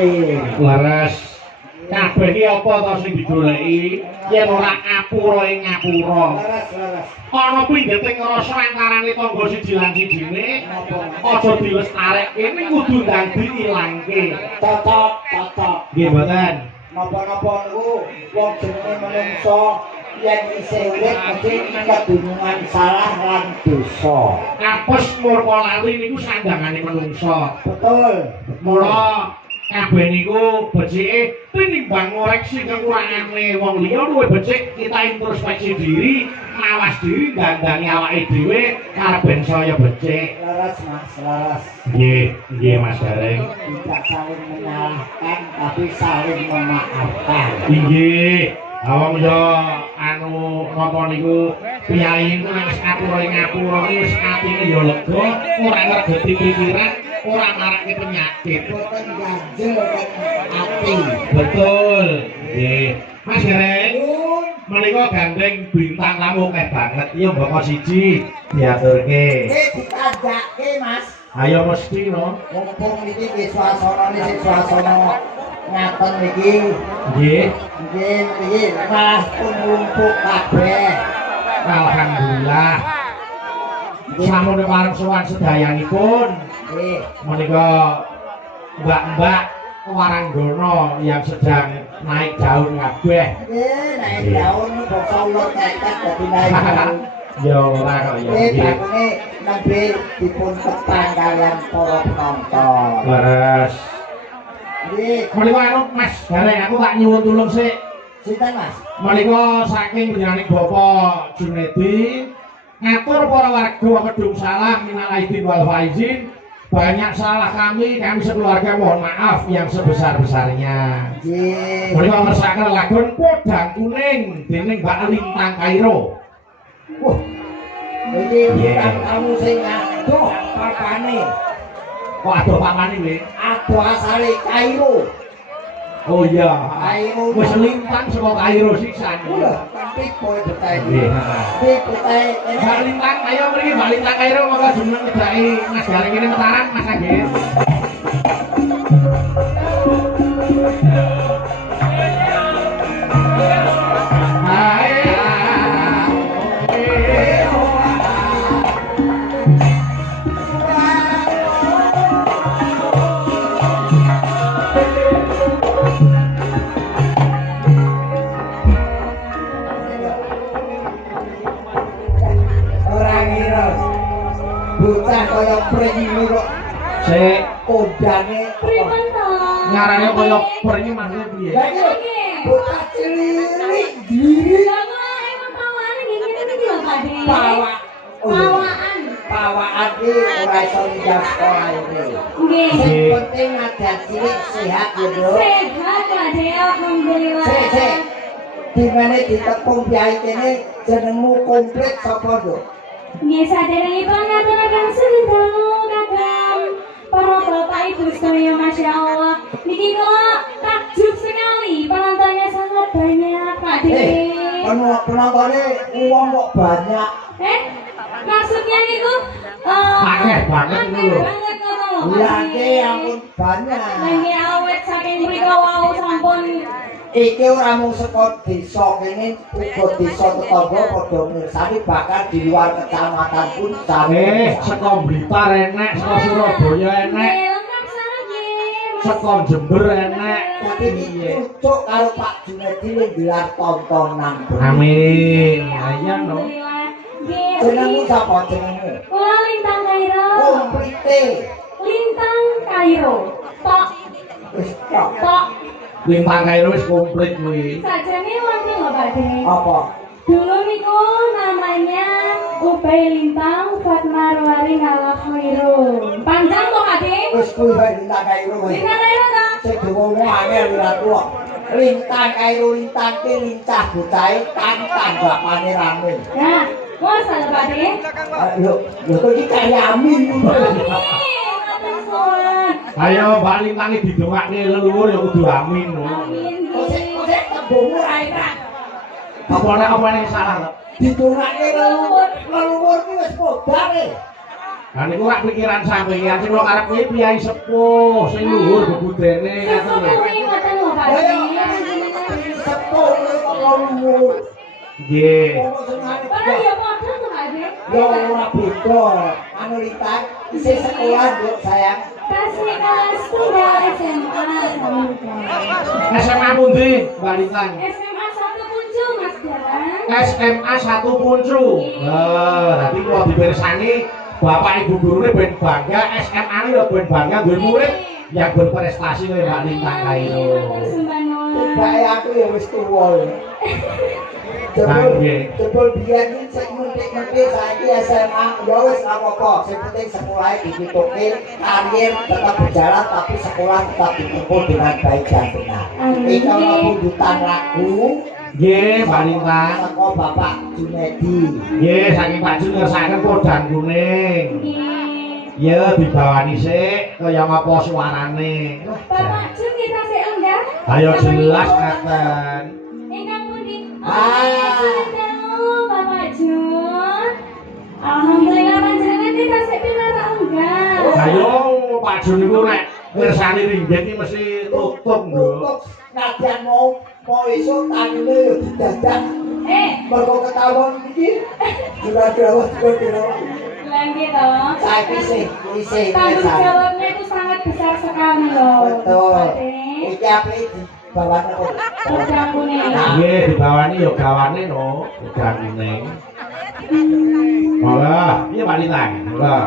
Laras kabeh iki apa to sing digoleki yen ora ngapura ing ngapura. Ana pinggete ngrasa antarane tangga siji lan sijine aja dilestarekke ning kudu ndang diilangke. Cocok. Nggih mboten. Napa-napa niku wong jenenge menungso yen isih urip mesti kedunungan salah lan dosa. Apes murka lali niku sandangane menungso. Betul. Mula kabeh niku becike tinimbang ngoreksi kekurangane wong liya luwih becik kita introspeksi diri, mawas diri dandangi awake dhewe karep saya becik. Laras Mas, laras. Nggih Mas Gareng. Tidak saling menyalahkan tapi saling memaafkan. Inggih. Awang yo anu napa niku priyayi niku nek ngapura wis atine yo lega, ora ngergeti pikiran, ora marake penyakit. Boten ganjel kan ati. Betul. Nggih. Mas Gareng, menika gandeng bintang tamu akeh banget. Iya mbok siji diaturke. Ditajake Mas. Ayo mesti no. Mumpung iki nggih suasanane sing suasana ngaten iki. Nggih. Nggih, malah pun ngumpul kabeh. Alhamdulillah. Sampun pareng sowan sedayanipun. Nggih. Menika mbak-mbak Waranggono yang sedang naik daun kabeh. Nggih, naik daun bangsa ulut keket dadi naik daun. Ya ora kok ya. Nggih, bakune nembe dipun petang kalian para penonton. Leres. Nggih, Menika anu Mas Gareng aku tak nyuwun tulung sik. sinten Mas? Menika saking panjenengan Bapak Junedi ngatur para warga Kedung Salam minal aidin wal faizin. Banyak salah kami sekeluarga mohon maaf yang sebesar-besarnya. Nggih. Menika ngersakaken lagon Podang Kuning dening Mbak Lintang Kairo. Wah. Iki bukan kamu sing aduh papane. Kok adoh pamane kowe? Aduh asale Kairo. Oh iya. Kairo. Wis lintang saka Kairo sisan. Ulah, tapi kowe betah Nggih, iki. heeh. Iki betah Mbak Lintang, ayo mriki Mbak Lintang Kairo monggo jeneng ngedaki Mas Gareng kene metaran Mas Agil. bocah kaya pring kok Sik kodane Primen to? ngarane kaya pring maksud piye? lha iki bocah cilik diri Lah kok emang pawane ngene iki lho Pak De. pawak Pawaan. pawaan iki ora iso ninggal sekolah iki Nggih. sing penting ada cilik sehat ya Bro Sehat Pak De, alhamdulillah. sik dimana ditepung piye kene jenengmu komplit sapa Dok? Nggih saderengipun ngaturaken sedalu Kakang para bapak ibu sedaya Masya Allah. Niki kok takjub sekali penontonnya sangat banyak Pak De. penontonnya uang kok banyak Maksudnya niku Akeh banget niku lho. banget ngono. lagi ampun banyak Nggih awet saking mriko wau sampun iki ora mung saka desa kene uga desa tetangga padha mirsani bahkan di luar kecamatan pun sami Saka Blitar enek, saka Surabaya enek, lengkap sana nggih. saka Jember enek. tapi iki cocok karo Pak Junedi ning gelar tontonan Amin. Ayo no. Alhamdulillah. Nggih. jenengmu sapa jenengmu Kula Lintang Kairo. komplite Lintang Kairo. Tok wis tok tok. Lintang Kairo wis komplit kuwi. Sajane wonten lho Pak De. apa Dulu niku namanya Ubay Lintang Fatmarwari Ngalah Khairun. Panjang kok Pak De? wis kuwi wae lintang kairo wae Lintang Kairo ta? sing diwongno angel ora tuwa lintang kairo lintang ki lincah bocahe tanggapane rame Nah, masa lho Pak De? lho kok iki kaya amin Ayo Mbak Lintang iki didongakne leluhur ya kudu amin no. Amin. kok tembungmu ra enak Apa nek salah lho? didongakne leluhur ki wis podare Lah niku rak pikiran sampeyan sing kok arep kuwi piyai sepuh sing luhur bebudene ngoten lho. Ngoten lho Pak. Sepuh kok luwur. Nggih. Ora ya padha to Pak. Ya ora beda. Anu Rita isih sekolah, Duk, sayang. Kasih kelas tunggal SMA Samudra. SMA pundi, Mbak Lintang? SMA 1 Puncul Mas Dalang. SMA 1 Puncu. Nanti kalau dibersani Bapak Ibu gurune ben bangga, SMA ini ya ben bangga duwe murid yang berprestasi kaya Mbak Lintang kae lho. Bae aku ya wis tuwa. Jebul biyen iki sing mentik-mentik saiki SMA ya wis ora apa-apa, sing penting sekolah ditutupi, karir tetap berjalan tapi sekolah tetap ditempuh dengan baik dan benar. Iki ana pundutan lagu Nggih, Mbak Lintang. saka Bapak Junedi. Nggih, saking Pak Jun ngersakaken podhan kuning. Ya dibawani sik kaya apa suarane. Bapak Jun kita sik enggak? Ayo jelas ngaten. Ingkang pundi? Ah. Bapak Jun. Alhamdulillah panjenengan kita sik pinara enggak? Ayo Pak Jun niku nek ngersani ringgit iki mesti tutup lho. Untuk nadyan mau esuk tanine yo didadak. Mergo ketahuan iki jura-jura. Lagi toh. Saiki sih Tanggung jawabnya itu sangat besar sekali loh. betul. Iki ape dibawane kok. Podang kuning. Nggih, dibawani ya gawane no, podhan kuning. Monggo, piye Pak Lintang? Monggo.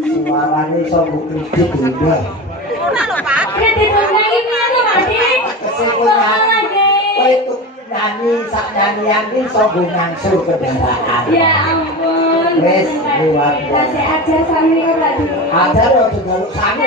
Suarane iso mbok kredit juga. Kowe tuh nyanyi sak nyanyian iki iso nggo ngangsul kendaraan. Ya ampun. Wes luar biasa. Kasih ajar sami Pak Di. Ajar yo njaluk sami.